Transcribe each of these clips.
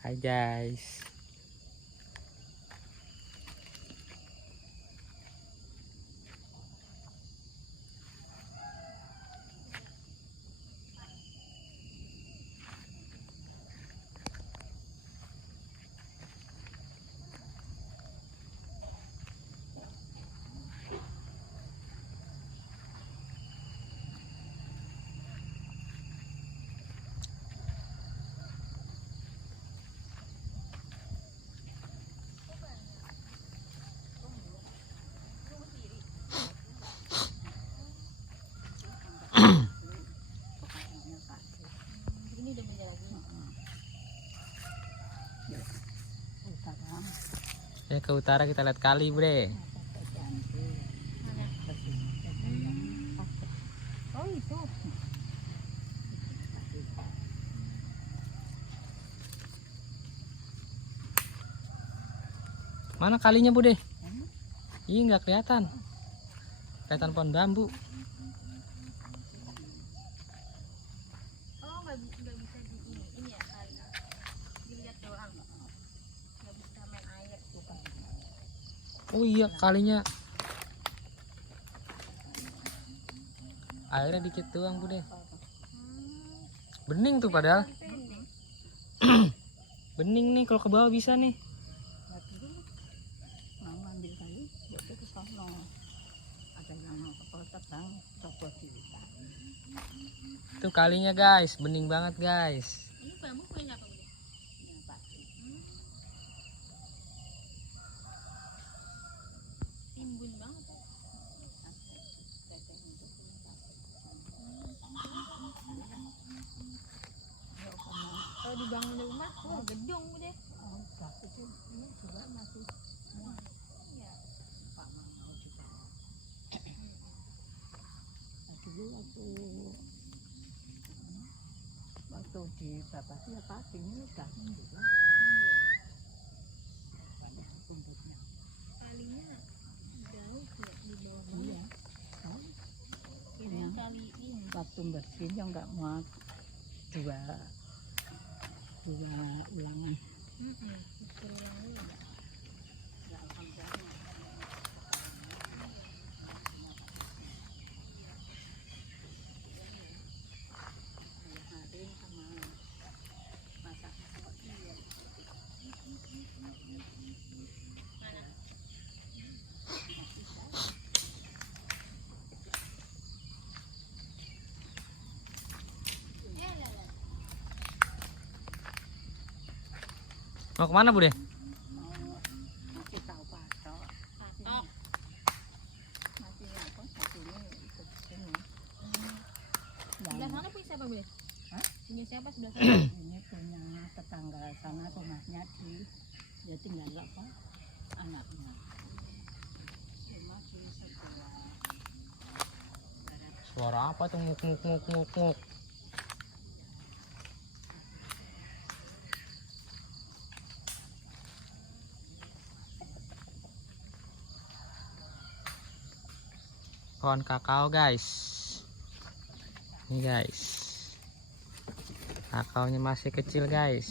Hai guys. Ini udah beda lagi. Ya ke utara kita lihat kali, Bre. Mana? Oh itu. Mana kalinya, Bude? Ih, nggak kelihatan. Kelihatan pohon bambu. Oh nggak bisa di ini ya kali. Dilihat doang. Nggak bisa main air. Oh iya, kalinya airnya dikit doang, Bude. Bening tuh padahal. Pendek. Bening nih, kalau ke bawah bisa nih. Mau ambil kali, buat ke sono. Ada yang mau ke kota bang, coba kita. Tuh kalinya guys, bening banget guys. Ini bambu punya apa gitu? Yang pasti. Timbun banget. Kalau dibangun rumah, gedung deh. Oh, dah itu ini juga masih. Iya. Pak mau juga. Dulu waktu di bapak ya pasti ini udah juga Iya. banyak tumbuhnya. Kalinya jauh ya di bawah. Iya. Ini Yang kali ini. waktu bersihnya nggak muat dua ulangan. Berulang dulu. Mau kemana, Bude? Masih tahu patok. Patok. Masih apa? Masih ini ikut sini. Sebelah sana punya siapa, Bude? Hah? Punya siapa sebelah sana? Ini punya tetangga sana rumahnya dia tinggal apa? Anaknya. Cuma di sebelah barat. Suara apa tuh nguk nguk nguk nguk nguk? Pohon kakao guys. Ini guys. Kakaonya masih kecil guys.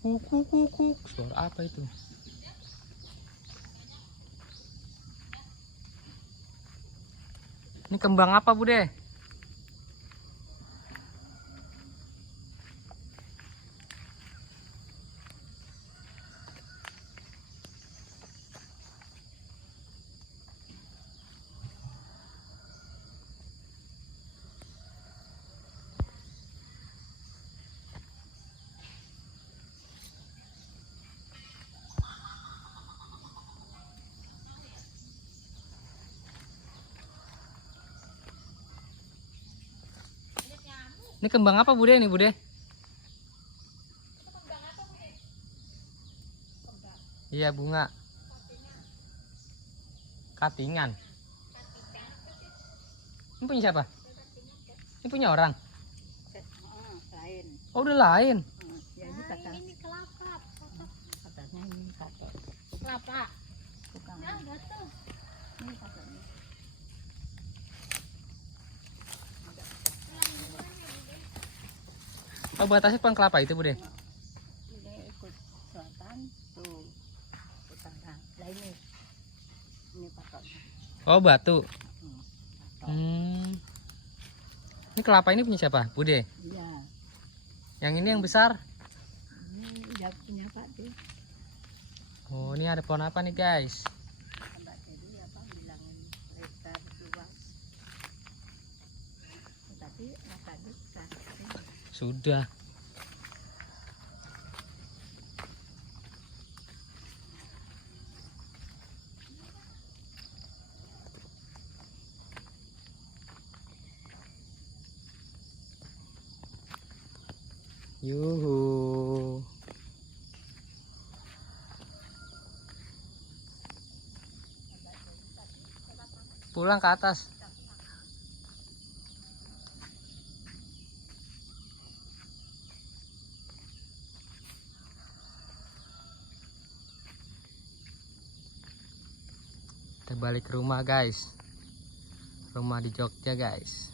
Kuk kuk kuk kuk. Suara apa itu? Ini kembang apa, Bude? Ini kembang apa, Bude? Nih, Bude? Iya, bunga. Katingan. Ini punya siapa? Ini punya orang. Lain. Oh, udah lain. Ya ini kata Ini kelapa. katanya ini kakek. Kelapa. Bukan. Nah, enggak tuh. Ini kakeknya. Oh, batasnya pohon kelapa itu, Bude? Ini ikut selatan tuh utara. Lah ini patoknya. Oh, batu. Patok. Ini kelapa ini punya siapa, Bude? Iya. Yang ini yang besar. Ini udah punya Pak De. Oh, ini ada pohon apa nih, guys? Mbak Teddy apa bilang hektar luas. Tapi tadi kan Sudah. Yuhu. Pulang ke atas. Kita balik ke rumah, guys. Rumah di Jogja, guys.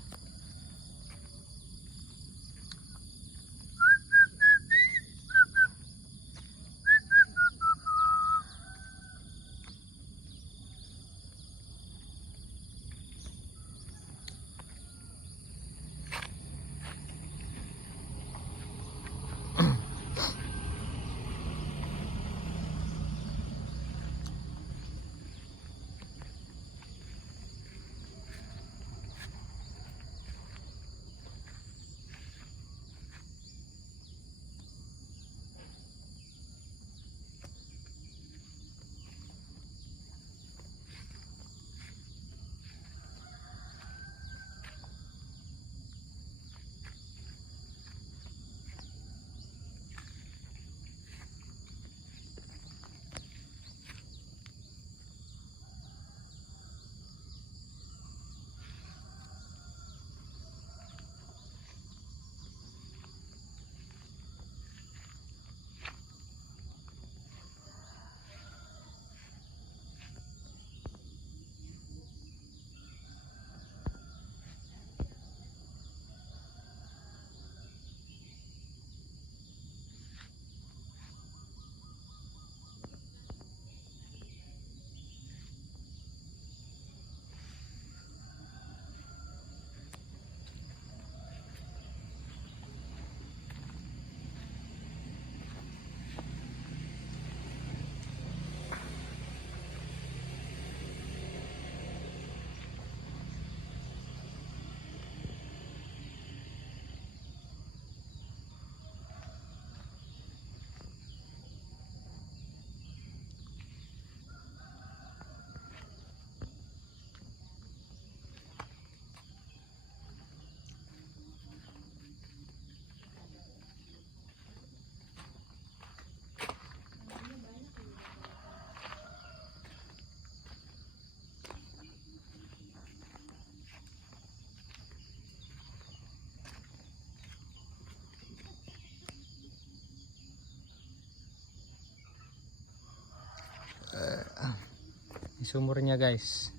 Ini sumurnya, guys.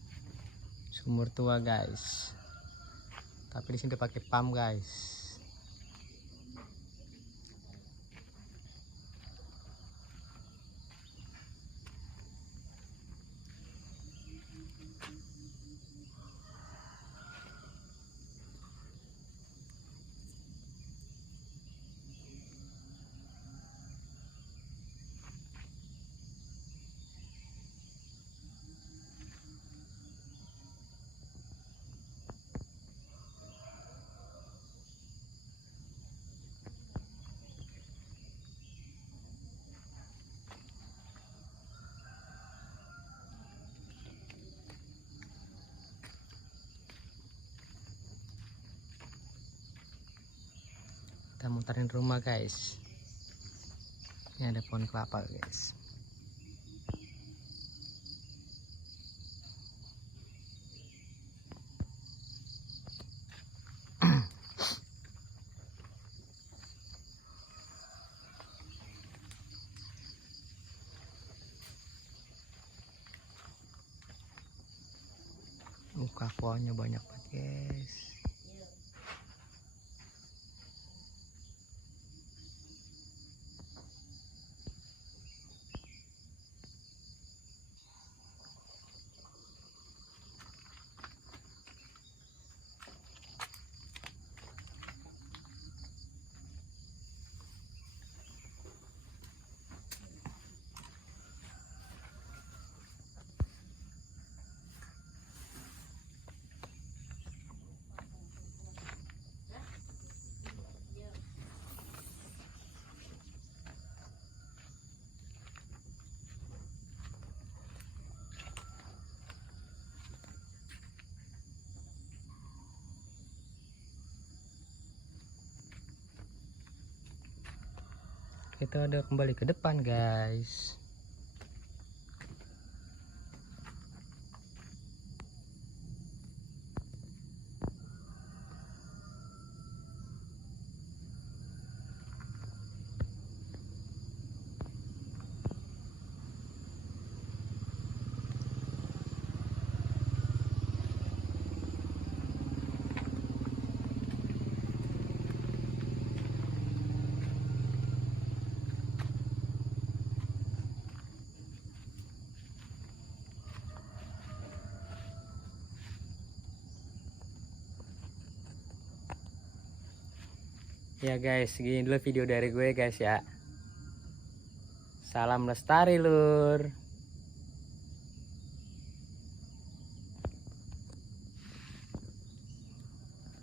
Sumur tua, guys. Tapi di sini pakai pump, guys. Kita muterin rumah, guys. Ini ada pohon kelapa, guys. Pohonnya banyak banget, guys. kita udah kembali ke depan guys. Ya guys, segini dulu video dari gue guys ya. Salam lestari lur.